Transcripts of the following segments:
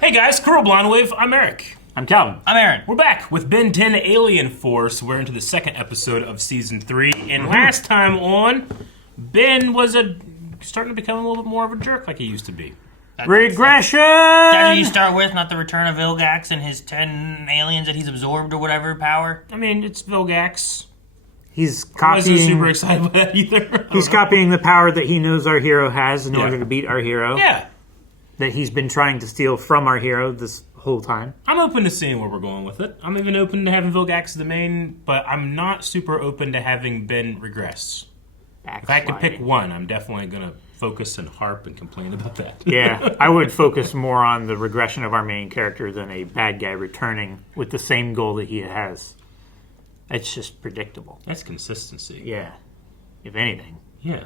Hey guys, Coral Blonde Wave, I'm Eric. I'm Calvin. I'm Aaron. We're back with Ben 10 Alien Force. We're into the second episode of Season 3. And last time on, Ben was starting to become a little bit more of a jerk like he used to be. Regression! That did you start with, not the return of Vilgax and his 10 aliens that he's absorbed or whatever power? I mean, it's Vilgax. He's I wasn't copying. super excited by that either. He's copying the power that he knows our hero has in order to beat our hero. Yeah. That he's been trying to steal from our hero this whole time. I'm open to seeing where we're going with it. I'm even open to having Vilgax as the main, but I'm not super open to having Ben regress. If I could pick one, I'm definitely going to focus and harp and complain about that. Yeah, I would focus more on the regression of our main character than a bad guy returning with the same goal that he has. It's just predictable. That's consistency. Yeah, if anything. Yeah.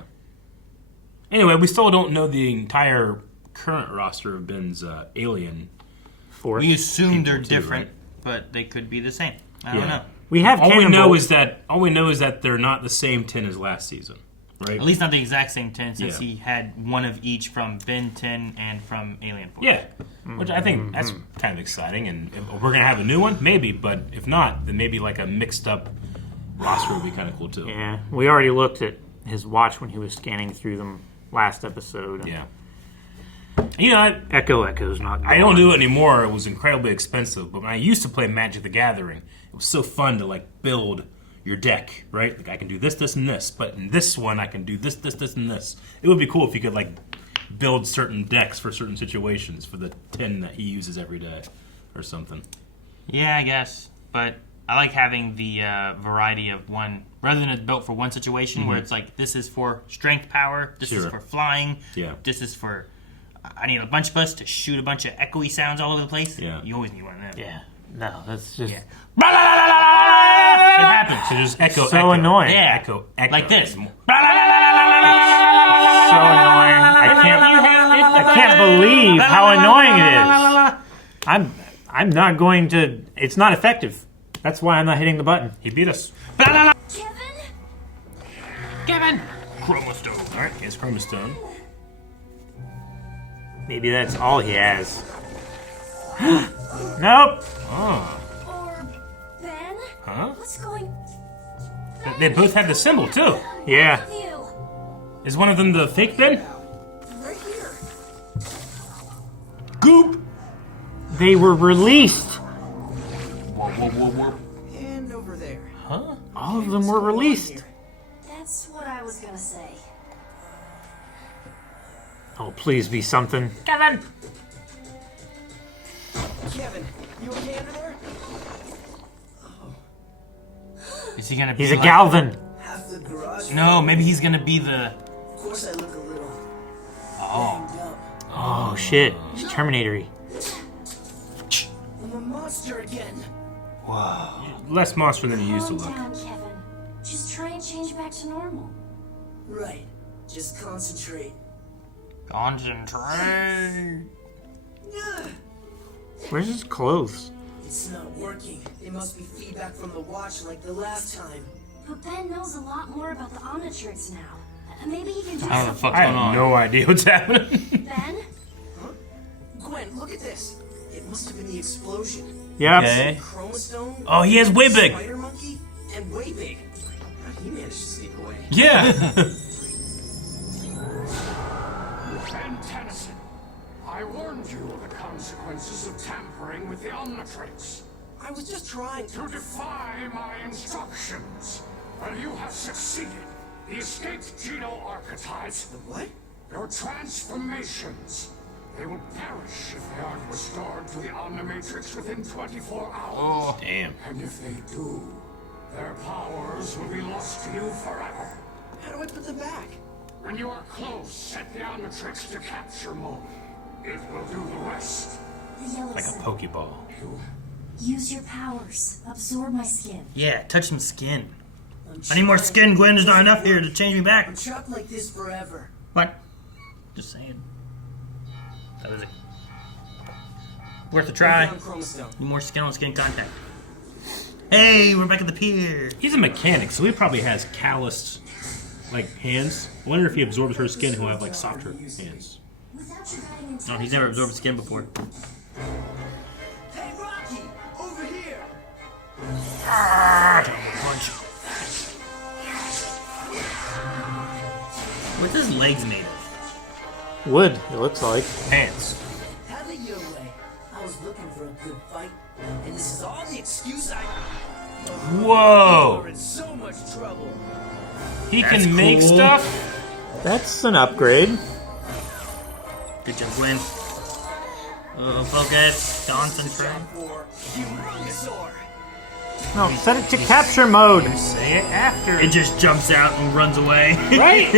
Anyway, we still don't know the entire current roster of Ben's alien. Force. We assume they're too, different, right? but they could be the same. I don't know. We have all we Cannonball. know is that they're not the same 10 as last season, right? At least not the exact same 10, since Yeah. he had one of each from Ben 10 and from Alien Force. Yeah, which I think that's kind of exciting, and if we're gonna have a new one, maybe. But if not, then maybe like a mixed up roster would be kind of cool too. Yeah, we already looked at his watch when he was scanning through them last episode. Yeah. You know, Echo's not gone. I don't do it anymore. It was incredibly expensive, but when I used to play Magic the Gathering, it was so fun to like build your deck, right? Like I can do this, this, and this, but in this one I can do this, this, this, and this. It would be cool if you could like build certain decks for certain situations for the 10 that he uses every day or something. Yeah, I guess. But I like having the variety of one, rather than it's built for one situation where it's like, this is for strength power, this is Sure. for flying, Yeah. this is for, I need a bunch of us to shoot a bunch of echoey sounds all over the place. Yeah. You always need one of them. Yeah, no, that's just... Yeah. It happens. So just echo, So echo. annoying. Yeah. Echo, echo. Like this. So annoying. I can't believe how annoying it is. I'm not going to... It's not effective. That's why I'm not hitting the button. He beat us. Kevin! Chromostone. All right, here's Chromostone. Maybe that's all he has. Nope. Oh. Or Ben? Huh? What's going? They both have the symbol too. Yeah. You Is one of them the fake Ben? right here. Goop. They were released. And over there. Huh? All of them were released. That's what I was gonna say. Oh, please be something. Kevin! Kevin, you okay under there? Is he gonna be He's a like- Galvin. Half the garage. No, maybe he's gonna be the... Of course I look a little Oh. banged up. Oh, shit. He's Terminator-y. I'm a monster again. Less monster than he used to Calm look. down, Kevin. Just try and change back to normal. Right. Just concentrate. Concentrate. Where's his clothes? It's not working. It must be feedback from the watch like the last time. But Ben knows a lot more about the Omnitrix now. Maybe he can do How the something. fuck's I going have on? no idea what's happening. Ben? Gwen, look at this. It must have been the explosion. Yep. Okay. Chromostone. Oh, he has way big. Spider monkey and way big. How'd he managed to sneak away? Yeah. Ben Tennyson, I warned you of the consequences of tampering with the Omnitrix. I was just trying to. To defy my instructions. And you have succeeded. The escaped geno-archetypes, The what? your transformations, they will perish if they aren't restored to the Omnimatrix within 24 hours. Oh. Damn. And if they do, their powers will be lost to you forever. How do I put them back? When you are close, set the Omnitrix to capture mode. It will do the rest. The yellow Like a symbol. Pokeball. Use your powers. Absorb my skin. Yeah, touch some skin. I'm I need more trying. skin, Gwen. There's not enough here to change me back. I'm trapped like this forever. What? Just saying. That was it. Worth a try. Found Chromostone. Need more skin on skin contact. Hey, we're back at the pier. He's a mechanic, so he probably has calloused, like, hands. I wonder if he absorbs her skin, he'll have, like, softer hands. Without you guiding No, he's never absorbed skin before. Hey, Rocky! Over here! What's his legs made of? Wood, it looks like. Pants. Have it your way. I was looking for a good fight, and this is all the excuse I... Whoa! We're in so much trouble. He That's can make cool. stuff? That's an upgrade. Good job, Gwen. Focus. Concentrate. For Humongousaur. No, set it to capture mode. Say it after. It just jumps out and runs away. Right?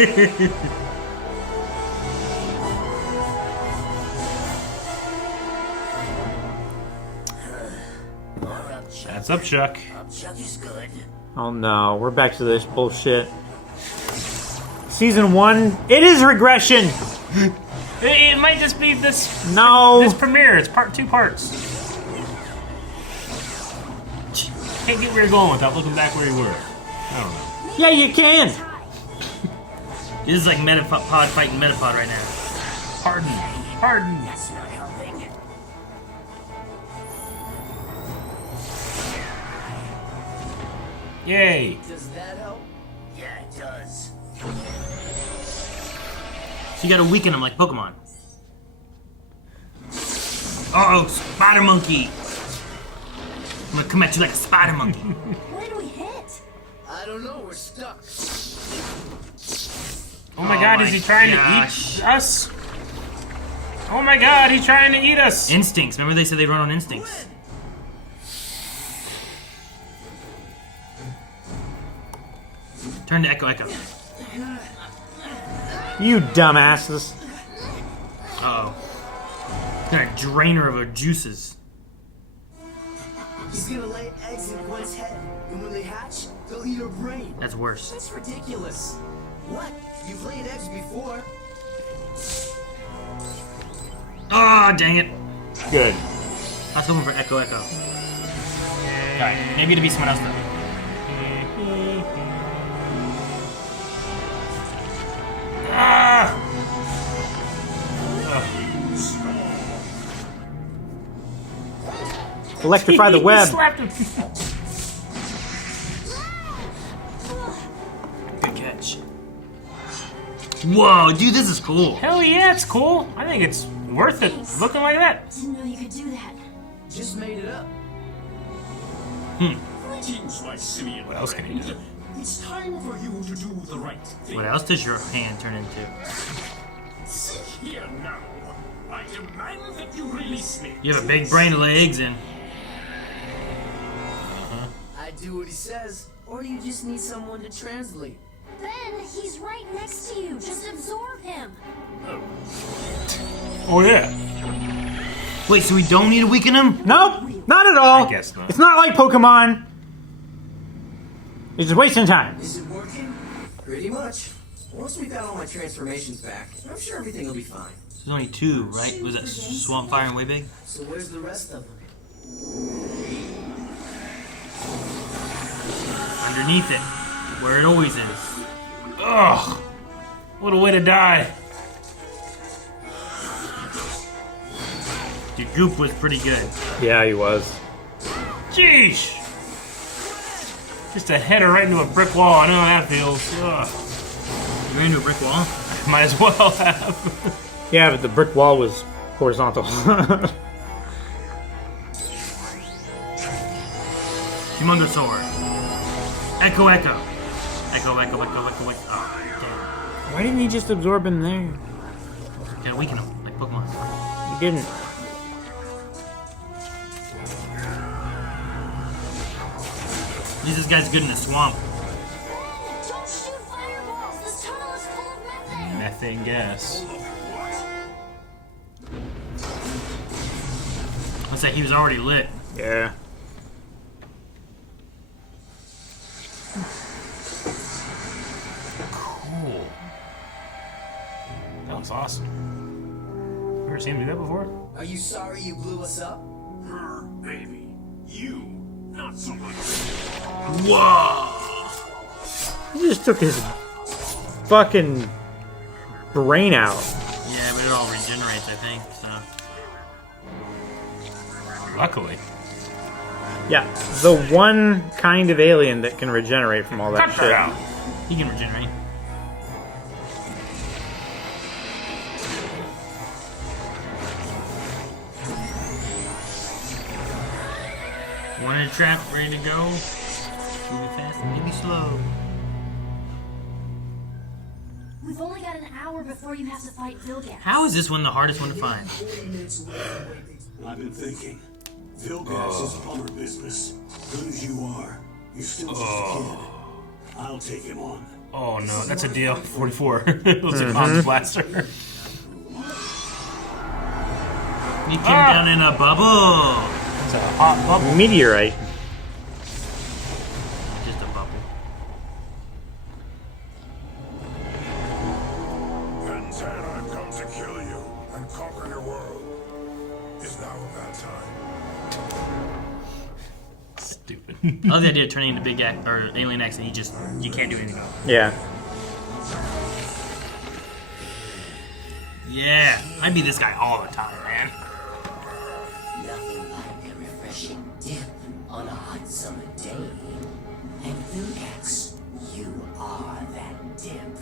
That's up, Chuck. Chucky's good. Oh no, we're back to this bullshit. Season 1, it is regression. It might just be this No. premiere. It's two parts. Can't get where you're going without looking back where you were. I don't know. Yeah, you can. This is like Metapod fighting Metapod right now. Pardon. Pardon. That's not helping. Yay. Does that help? Yeah, it does. So you gotta weaken him like Pokemon. Uh-oh, spider monkey! I'm gonna come at you like a spider monkey. Where do we hit? I don't know, we're stuck. Oh my god, my is he trying gosh. to eat us? Oh my god, he's trying to eat us. Instincts, remember they said they run on instincts. Turn to Echo Echo. You dumbasses. Uh-oh. It's gonna drain her of her juices. He's gonna lay eggs in Gwen's head, and when they hatch, they'll eat her brain. That's worse. That's ridiculous. What? You've laid eggs before. Oh, dang it. Good. I was hoping for Echo Echo. Alright, maybe it'll be someone else though. Ah! Electrify the He web. slapped him. Good catch. Whoa, dude, this is cool. Hell yeah, it's cool. I think it's worth it looking like that. Didn't know you could do that. Just made it up. Greetings, my simian What else can he do? friend. It's time for you to do the right thing. What else does your hand turn into? Sit here now. I demand that you release me. You have a big brain to lay eggs in. I do what he says, or do you just need someone to translate? Ben, he's right next to you. Just absorb him. Oh yeah. Wait, so we don't need to weaken him? Nope, not at all. I guess not. It's not like Pokemon. It's just wasting time. Is it working? Pretty much. Once we've got all my transformations back, I'm sure everything will be fine. There's only two, right? Was that Swamp Fire and Way Big? So where's the rest of them? Underneath it, where it always is. Ugh. What a way to die. Your goop was pretty good. Yeah, he was. Jeez. Just a header right into a brick wall. I know how that feels. Ugh. You ran into a brick wall? Might as well have. Yeah, but the brick wall was horizontal. Humongousaur. Echo Echo. Echo Echo Echo Echo Echo. Oh, damn. Why didn't he just absorb him there? Gotta weaken him, like Pokemon. He didn't. At least this guy's good in the swamp. Ben, don't shoot fireballs. This tunnel is full of methane. Methane gas. Let's say he was already lit. Yeah. Cool. That was awesome. Ever seen him do that before? Are you sorry you blew us up? Her, baby. You, not so much. Whoa! He just took his fucking brain out. Yeah, but it all regenerates, I think. So Luckily. Yeah, the one kind of alien that can regenerate from all that Cut shit. that out. he can regenerate. One in a trap, ready to go. Maybe fast, maybe slow. We've only got an hour before you have to fight Vilgax. How is this one the hardest one to find? I've been thinking. Vilgax is plumber business. Good as you are, you're still just a kid. I'll take him on. Oh no, that's a deal. 44. It was a comms blaster. You came down in a bubble. It's a hot bubble. Meteorite. Just a bubble. Vengeance, I've come to kill you and conquer your world. Is now that time. Stupid. I love the idea of turning into big or alien X and you can't do anything about it. Yeah. Yeah, I'd be this guy all the time, man. Nothing like a refreshing dip on a hot summer day. And Vilgax, you are that dip.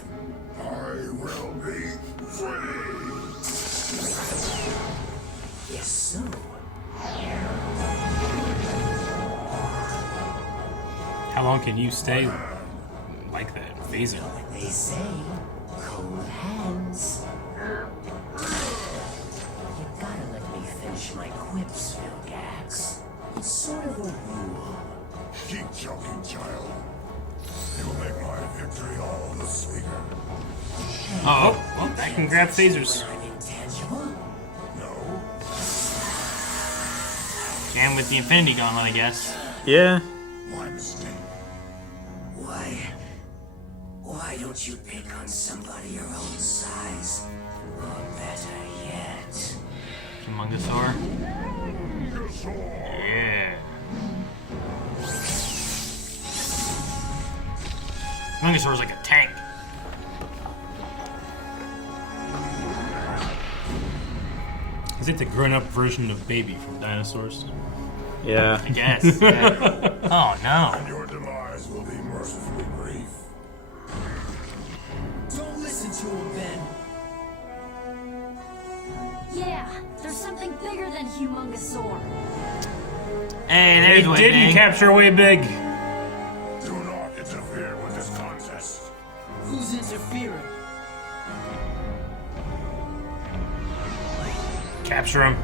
I will be free. Yes, so. How long can you stay like that? Phaser. What they say, cold hands. You gotta let me finish my quips, Vilgax. It's sort of a rule. Keep joking, child. You'll make my victory all the sweeter. Oh, well, I can grab phasers. I'm intangible? No? And with the Infinity Gauntlet, I guess. Yeah. My mistake. Why don't you pick on somebody your own size? Or better yet, Humongosaur. Yeah. Humongosaur's like a tank. Is it the grown-up version of Baby from Dinosaurs? Yeah. I guess. Yeah. Oh no. Your demise will be mercifully brief. Don't listen to him, Ben. Yeah, there's something bigger than Humongosaur. Hey, They there's what didn't capture way big. Do not interfere with this contest. Who's interfering? Capture him.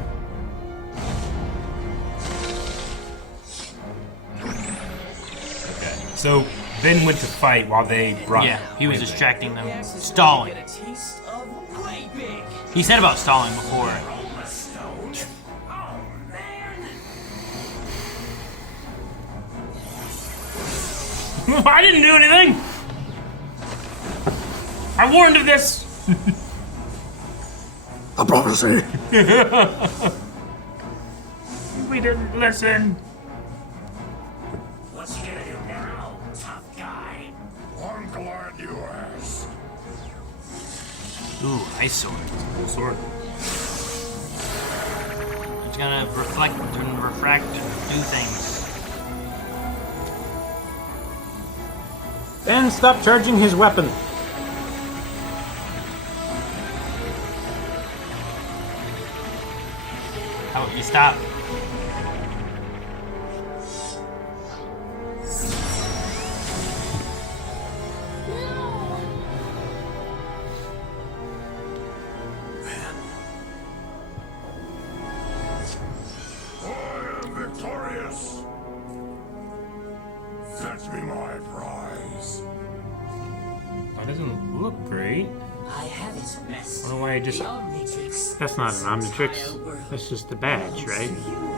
Okay. So Ben went to fight while they brought. Yeah, he was way big. distracting them, stalling. Get a taste of way big. He said about stalling before. I didn't do anything. I warned of this. A prophecy. We didn't listen. what's you gonna do now, tough guy? I'm glad you asked. Ooh, ice sword. Cool sword. It's gonna reflect and refract and do things. Ben, stop charging his weapon. How about you stop? I am victorious. Fetch me my prize. That doesn't look great. I have his best. I don't know why I just. The Omnitrix. That's not an Omnitrix. Style world That's just the badge, right? to you.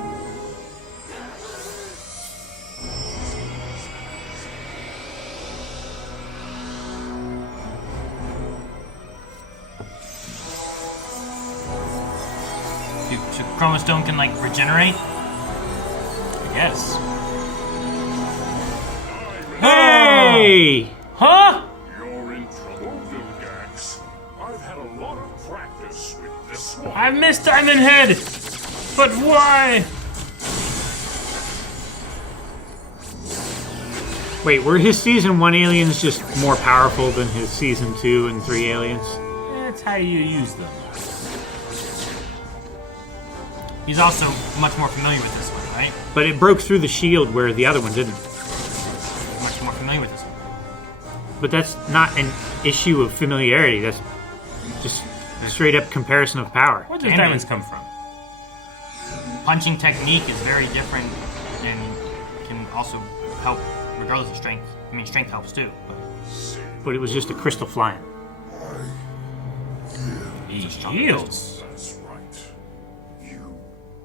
So Chromostone can like regenerate? I guess. Hey! Huh? You're in trouble, Vilgax. I've had a lot of practice with this one. I missed Diamond Head! But why? Wait, were his season 1 aliens just more powerful than his season 2 and 3 aliens? That's how you use them. He's also much more familiar with this one, right? But it broke through the shield where the other one didn't. Much more familiar with this one. But that's not an issue of familiarity. That's just straight up comparison of power. Where does Can diamonds be. come from? Punching technique is very different and can also help regardless of strength. I mean, strength helps too. But it was just a crystal flying. He shields. That's right. You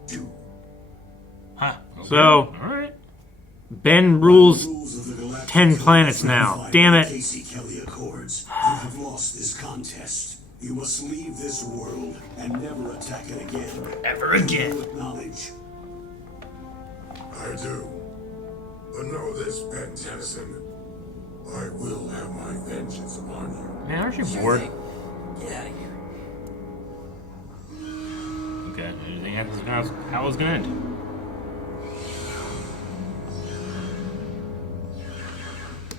do. Huh. So, Alright. Ben rules Rules of the Galactic 10 planets Code now. certified Damn by it. Casey Kelly Accords. You have lost this contest. You must leave this world and never attack it again. Ever again. You acknowledge. I do. But know this, Ben Tennyson. I will have my vengeance upon you. Man, aren't you Sure bored? thing. Get out of here. Okay, anything happens, how it's gonna end?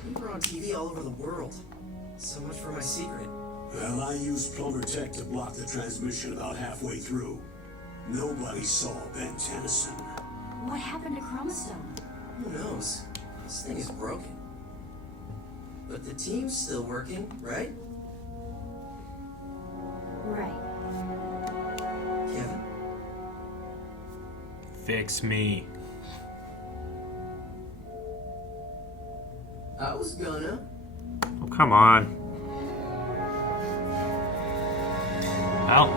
You were on TV all over the world. So much for my secret. Well, I used plumber tech to block the transmission about halfway through. Nobody saw Ben Tennyson. What happened to Chromostone? Who knows? This thing is broken. But the team's still working, right? Right. Kevin? Fix me. I was gonna. Oh, come on. Well,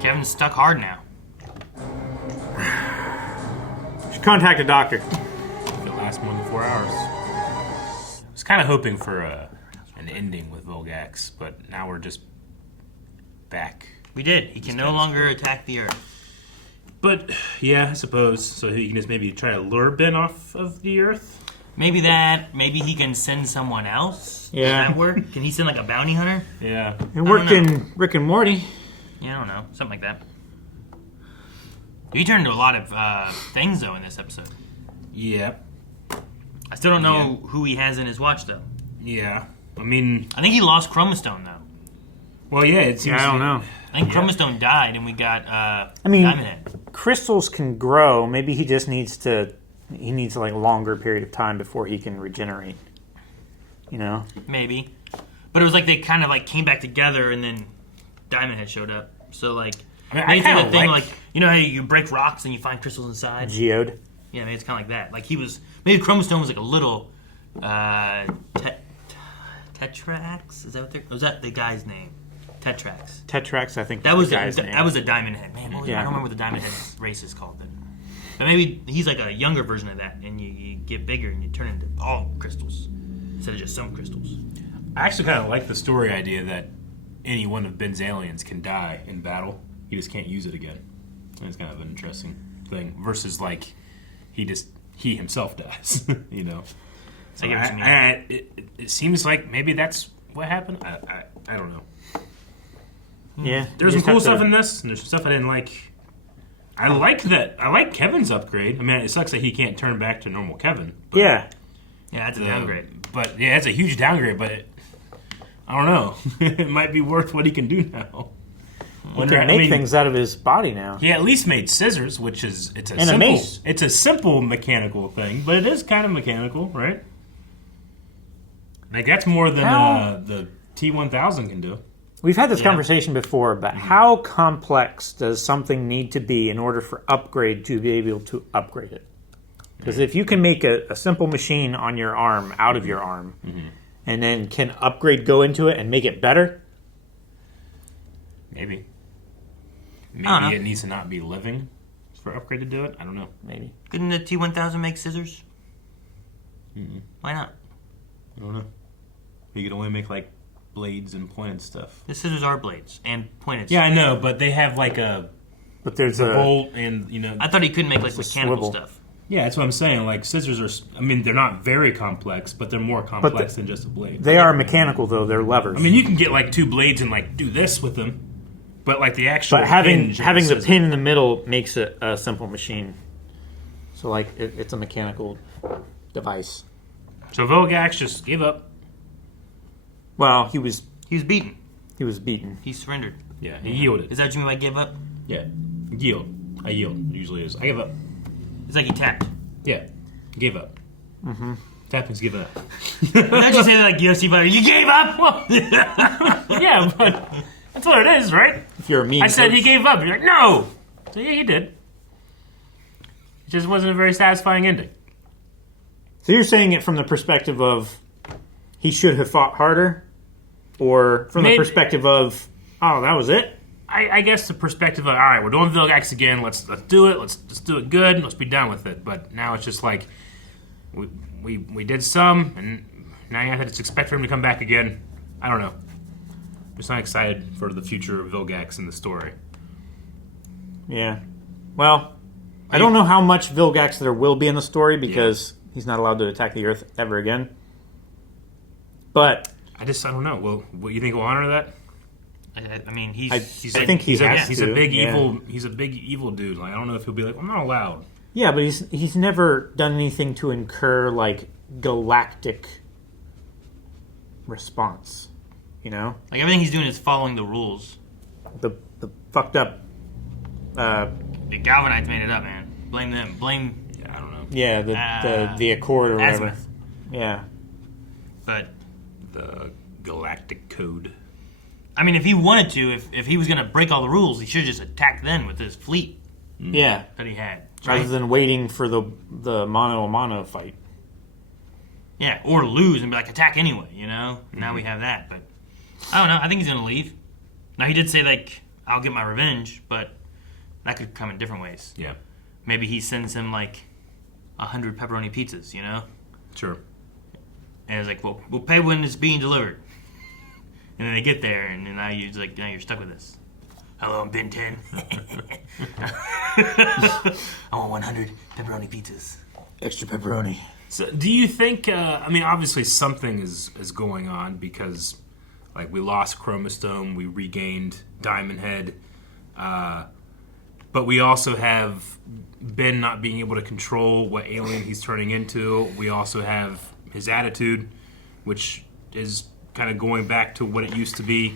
Kevin's stuck hard now. Should contact a doctor. It'll last more than 4 hours. I was kind of hoping for an ending with Vilgax, but now we're just back. We did. He can no longer attack the Earth. But, yeah, I suppose. So he can just maybe try to lure Ben off of the Earth? Maybe that. Maybe he can send someone else. Yeah. Does that work? Can he send like a bounty hunter? Yeah. It worked know. in Rick and Morty. Yeah, I don't know. Something like that. He turned into a lot of things, though, in this episode. Yeah. I still don't know who he has in his watch, though. Yeah. I mean, I think he lost Chromostone, though. well, yeah, it seems Yeah, I don't know. I think Chromostone died, and we got I mean, Diamond Head. crystals can grow. Maybe he just needs to. He needs like a longer period of time before he can regenerate. You know. Maybe. But it was like they kind of like came back together, and then Diamond Head showed up. So, like, I mean, I maybe kinda that thing, like- like, you know how you break rocks and you find crystals inside? Geode. Yeah, maybe it's kind of like that. Like, he was, maybe Chromostone was like a little, Tetrax? Is that what they're, was that the guy's name? Tetrax. Tetrax, I think. That was the a, guy's name. that was a Diamond Head. Man, I Yeah. don't remember what the Diamond Head race is called. But maybe he's like a younger version of that, and you get bigger and you turn into all crystals instead of just some crystals. I actually kind of like the story idea that any one of Ben's aliens can die in battle. He just can't use it again. It's kind of an interesting thing. Versus, like, he himself dies, you know? So I get what you mean. it seems like maybe that's what happened. I don't know. Yeah. There's you some cool just have stuff to- in this, and there's some stuff I didn't like. I like that. I like Kevin's upgrade. I mean, it sucks that he can't turn back to normal Kevin. Yeah. Yeah, that's a downgrade. But yeah, it's a huge downgrade. But I don't know. It might be worth what he can do now. He can make things out of his body now. He at least made scissors, which is it's a And a simple mace. it's a simple mechanical thing, but it is kind of mechanical, right? Like that's more than How- the T1000 can do. We've had this conversation before, but how complex does something need to be in order for upgrade to be able to upgrade it? Because if you can make a simple machine on your arm out of your arm, and then can upgrade go into it and make it better, Maybe don't know. it needs to not be living for upgrade to do it. I don't know. maybe. Couldn't the T1000 make scissors? Why not? I don't know. You could only make like blades and pointed stuff. The scissors are blades and pointed. Yeah, I know, but they have like a But there's a bolt and you know. I thought he couldn't make like a mechanical swivel. stuff. Yeah, that's what I'm saying. Like scissors are. I mean, they're not very complex, but they're more complex than just a blade. they are mechanical though. They're levers. I mean, you can get like two blades and like do this with them, But like the actual But having hinge having the says- pin in the middle makes it a simple machine. So like it's a mechanical device. So Vilgax just gave up. Well, he was beaten. beaten. He surrendered. Yeah, he yielded. Is that what you mean by give up? Yeah, yield. I yield. Usually is. I give up. It's like he tapped. Yeah, gave up. Mm-hmm. Tapping's give up. Don't you say that like UFC fighter? You gave up? Yeah, but that's what it is, right? If you're a mean I said coach. he gave up. You're like, no. So yeah, he did. It just wasn't a very satisfying ending. So you're saying it from the perspective of he should have fought harder, or from Maybe- the perspective of that was it? I guess the perspective of, all right, we're doing Vilgax again. Let's do it. Let's do it good. Let's be done with it. But now it's just like we did some, and now you have to just expect for him to come back again. I don't know. I'm just not excited for the future of Vilgax in the story. Yeah. Well, I don't know how much Vilgax there will be in the story because he's not allowed to attack the Earth ever again. But I don't know. Well, what you think will honor that? I mean, he's I think he He's has a to, big yeah. evil. He's a big evil dude. Like I don't know if he'll be like, I'm not allowed. yeah, but he's never done anything to incur like galactic response. You know, like everything he's doing is following the rules. the fucked up. The Galvanites made it up, man. Blame them. Blame Yeah, I don't know. Yeah, the Accord or whatever. Azimuth. Yeah. But The Galactic Code. I mean, if he wanted to, if he was gonna break all the rules, he should have just attacked then with his fleet Yeah. that he had. Rather than waiting for the mano a mano fight. Yeah, or lose and be like attack anyway. You know. Now we have that, but I don't know. I think he's gonna leave. Now he did say like I'll get my revenge, but that could come in different ways. Yeah, Maybe he sends him like 100 pepperoni pizzas. You know. sure. And it's like, well, we'll pay when it's being delivered. And then they get there, and then now you're stuck with this. Hello, I'm Ben 10. I want 100 pepperoni pizzas. Extra pepperoni. So, do you think? I mean, obviously something is going on because, like, we lost Chromostome, we regained Diamond Head, but we also have Ben not being able to control what alien he's turning into. We also have his attitude, which is kind of going back to what it used to be.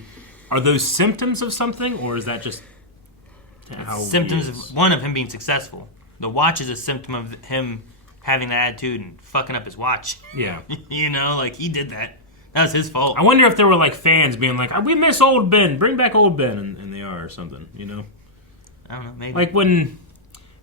Are those symptoms of something, or is that just how Symptoms he is? of one of him being successful. The watch is a symptom of him having that attitude and fucking up his watch. Yeah. You know, like he did that. That was his fault. I wonder if there were like fans being like, "We miss old Ben. Bring back old Ben," and they are or something. You know, I don't know, maybe. like when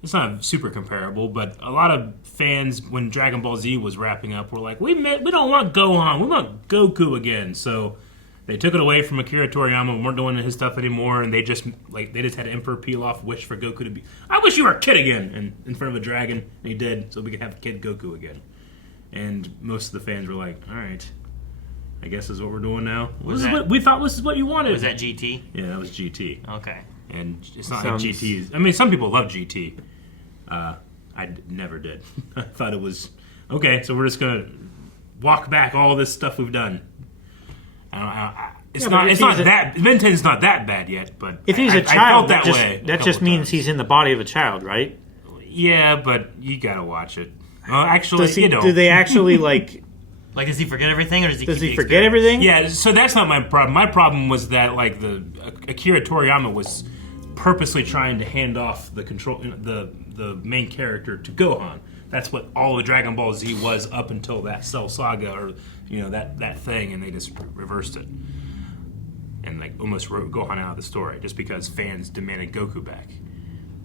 it's not super comparable, but a lot of fans when Dragon Ball Z was wrapping up were like, "We don't want Gohan. We want Goku again." So they took it away from Akira Toriyama and weren't doing his stuff anymore, and they just had Emperor Pilaf wish for Goku to be. I wish you were a kid again, and in front of a dragon, and he did, so we could have Kid Goku again. And most of the fans were like, "All right, I guess this is what we're doing now." We thought this is what you wanted. Was that GT? Yeah, that was GT. Okay. And it's not Sounds- like GT. I mean, some people love GT. Never did. I thought it was okay. So we're just gonna walk back all this stuff we've done. It's Yeah, but not. if It's not he's a- that. Ben 10's not that bad yet. But If he's I a child, felt that way. that just means he's in the body of a child, right? Yeah, but you gotta watch it. Well, actually, Does he? you know. Do they actually like? Like, does he forget everything, or does he? Does keep he the forget experience? everything? Yeah, so that's not my problem. My problem was that like the Akira Toriyama was purposely trying to hand off the control, the main character to Gohan. That's what all of Dragon Ball Z was up until that Cell Saga, or that thing, and they just reversed it and like almost wrote Gohan out of the story just because fans demanded Goku back.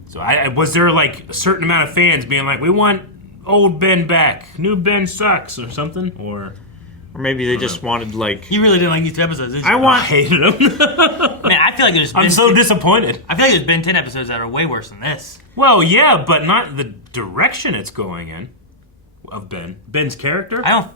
So I was there like a certain amount of fans being like, we want old Ben back, new Ben sucks or something, or maybe they just wanted like. You really didn't like these two episodes, did you? I hated him. Man, I feel like there's. I'm so disappointed. I feel like there's been 10 episodes that are way worse than this. Well, yeah, but not the direction it's going in of Ben. Ben's character. I don't.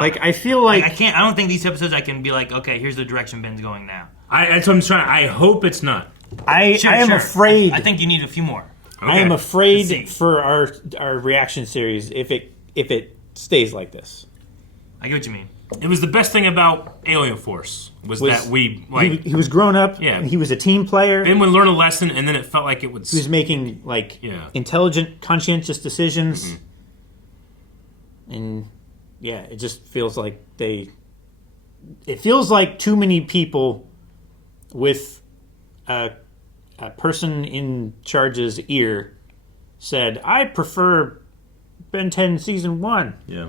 Like I feel like I can't. I don't think these episodes I can be like, okay, here's the direction Ben's going now. That's what I'm trying. I hope it's not. I am afraid. I think you need a few more. I am Let's afraid see. for our reaction series if it stays like this. I get what you mean. It was the best thing about Alien Force was that we like he was grown up. Yeah. He was a team player. Ben would learn a lesson, and then it felt like it would. He was making like Yeah. intelligent, conscientious decisions, Mm-hmm. and yeah, it just feels like It feels like too many people with a person in charge's ear said, "I prefer Ben 10 season 1." Yeah.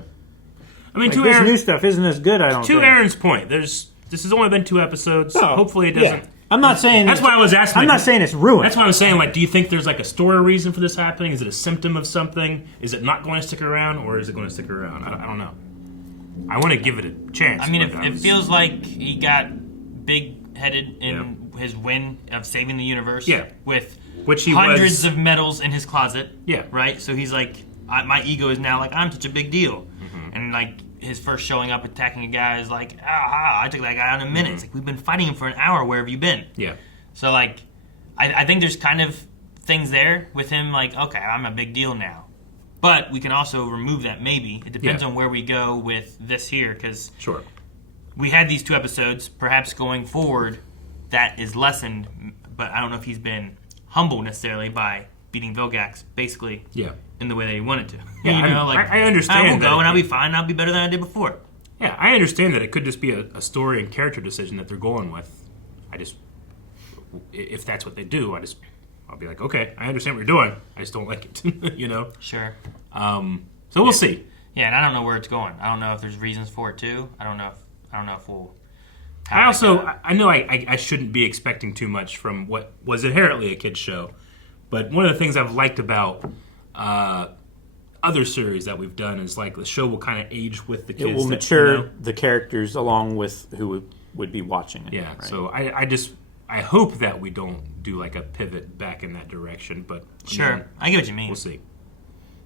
I mean, Like, this new stuff isn't as good. I don't. To think. Aaron's point, this has only been 2 episodes. Oh, Hopefully, it yeah. doesn't. I'm not saying That's why I was asking. I'm like, not saying it's ruined. That's why I was saying, like, do you think there's like a story reason for this happening? Is it a symptom of something? Is it not going to stick around, or is it going to stick around? I don't know. I want to give it a chance. I mean, but it feels like he got big-headed in his win of saving the universe. Yeah. With Which he hundreds was- of medals in his closet. Yeah. Right? So he's like, my ego is now like, I'm such a big deal. Mm-hmm. And like, his first showing up attacking a guy is like, I took that guy out in a minute. Mm-hmm. It's like, we've been fighting him for an hour. Where have you been? Yeah. So like, I think there's kind of things there with him like, okay, I'm a big deal now. But we can also remove that maybe. It depends Yeah. on where we go with this here, because Sure. we had these 2 episodes. Perhaps going forward, that is lessened. But I don't know if he's been humbled necessarily by beating Vilgax, basically, Yeah. in the way that he wanted to. Yeah, I understand I will that go and I'll it- be fine. I'll be better than I did before. Yeah, I understand that it could just be a story and character decision that they're going with. If that's what they do, I'll be like, okay, I understand what you're doing. I just don't like it, you know? Sure. So we'll see. Yeah, and I don't know where it's going. I don't know if there's reasons for it too. I don't know if we'll. I also, I know I shouldn't be expecting too much from what was inherently a kid's show, but one of the things I've liked about other series that we've done is like the show will kind of age with the kids. It will that, mature you know? the characters along with who would be watching it. Yeah, right? so I hope that we don't do like a pivot back in that direction, but Sure, I get what you mean. we'll see.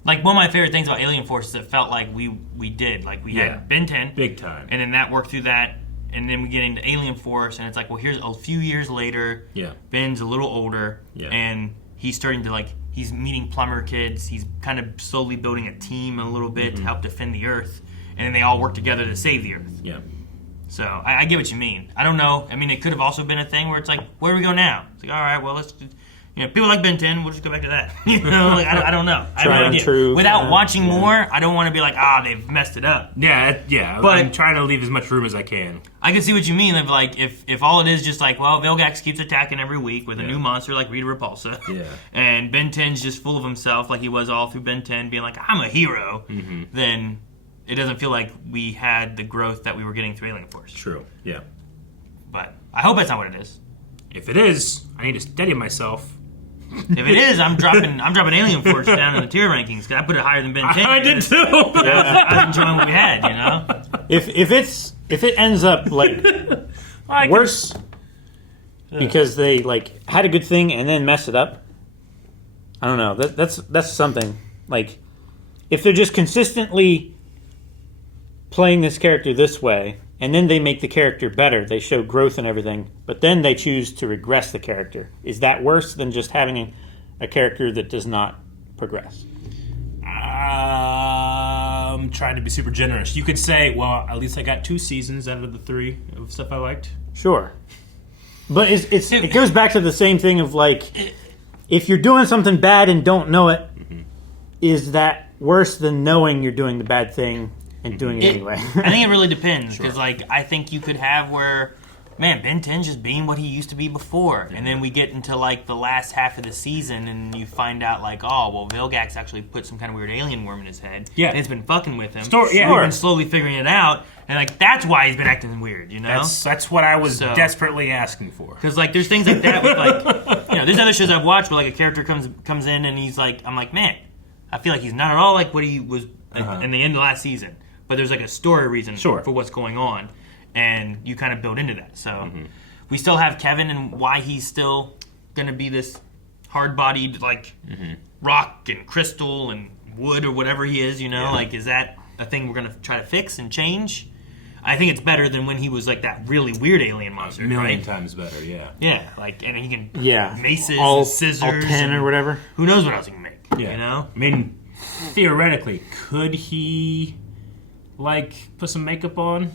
Like, one of my favorite things about Alien Force is it felt like we did. Like, we Yeah. had Ben 10. Big time. And then that worked through that. And then we get into Alien Force, and it's like, well, here's a few years later. Yeah. Ben's a little older. Yeah. And he's starting to, like, he's meeting plumber kids. He's kind of slowly building a team a little bit to help defend the Earth. And then they all work together to save the Earth. Yeah. So I get what you mean. I don't know. I mean, it could have also been a thing where it's like, where do we go now? It's like, all right, well, let's just, people like Ben 10, we'll just go back to that. Like, I don't know. I have Tried no and idea. true. Without watching more, I don't want to be like, they've messed it up. Yeah. But- I'm trying to leave as much room as I can. I can see what you mean. Of like, if all it is just like, well, Vilgax keeps attacking every week with a new monster like Rita Repulsa. Yeah. And Ben 10's just full of himself like he was all through Ben 10, being like, I'm a hero. Then it doesn't feel like we had the growth that we were getting through Alien Force. True. Yeah. But I hope that's not what it is. If it is, I need to steady myself. If it is, I'm dropping Alien Force down in the tier rankings because I put it higher than Ben 10. I did too. I'm enjoying what we had, you know? If it ends up like worse because they like had a good thing and then mess it up, I don't know. That's something. Like if they're just consistently playing this character this way and then they make the character better, they show growth and everything, but then they choose to regress the character. Is that worse than just having a character that does not progress? I'm trying to be super generous. You could say, well, at least I got 2 seasons out of the 3 of stuff I liked. Sure. But it goes back to the same thing of like, if you're doing something bad and don't know it, is that worse than knowing you're doing the bad thing and doing it anyway? I think it really depends because, like, I think you could have where, man, Ben 10's just being what he used to be before, and then we get into like the last half of the season, and you find out like, oh, well, Vilgax actually put some kind of weird alien worm in his head. Yeah. And it's been fucking with him. Yeah. We've been slowly figuring it out, and like that's why he's been acting weird, you know? That's what I was So- desperately asking for. Because like there's things like that with like there's other shows I've watched where like a character comes in and he's like, I'm like, man, I feel like he's not at all like what he was in the end of last season. But there's like a story reason for what's going on, and you kind of build into that. So we still have Kevin and why he's still gonna be this hard-bodied like rock and crystal and wood or whatever he is. You know, like is that a thing we're gonna try to fix and change? I think it's better than when he was like that really weird alien monster. A million right? times better, yeah. Yeah, like, and he can maces all and scissors. all 10 and or whatever. Who knows what else he can make? Yeah. You know? I mean, theoretically, could he like put some makeup on?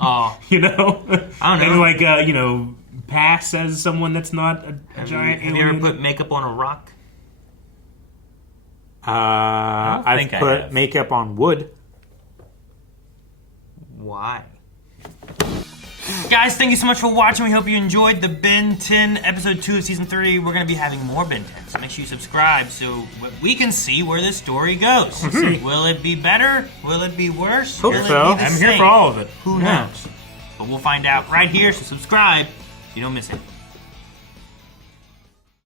Oh, You know? I don't know. And like, you know, pass as someone that's not a giant have you alien? ever put makeup on a rock? I've think I put have. makeup on wood. Why? Guys, thank you so much for watching. We hope you enjoyed the Ben 10 episode 2 of season 3. We're going to be having more Ben 10, so make sure you subscribe so we can see where this story goes. Will it be better? Will it be worse? Hope Will it so. be the I'm here same? for all of it. Who Yeah. knows? But we'll find out right here, so subscribe so you don't miss it.